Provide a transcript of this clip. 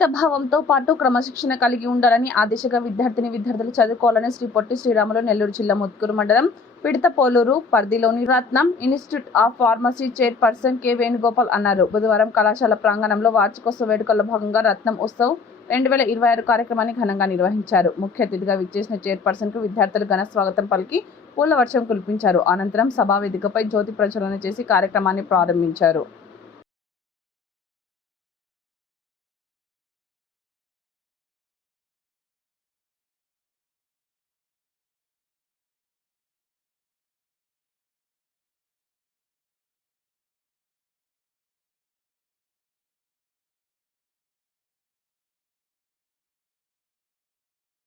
అంకిత భావంతో పాటు క్రమశిక్షణ కలిగి ఉండాలని, ఆ దిశగా విద్యార్థులు చదువుకోవాలని శ్రీ పొట్టి శ్రీరాములు నెల్లూరు జిల్లా ముత్కూరు మండలం పిడతపోలూరు పరిధిలోని రత్నం institute of pharmacy chairperson K Venugopal అన్నారు. బుధవారం కళాశాల ప్రాంగణంలో వార్షికోత్సవ వేడుకల్లో భాగంగా రత్నం ఉత్సవ్ 2026 కార్యక్రమాన్ని ఘనంగా నిర్వహించారు. ముఖ్య అతిథిగా విచ్చేసిన చైర్పర్సన్ కు విద్యార్థులు ఘన స్వాగతం పలికి పూల వర్షం కురిపించారు. అనంతరం సభా వేదికపై జ్యోతి ప్రజ్వలన చేసి కార్యక్రమాన్ని ప్రారంభించారు.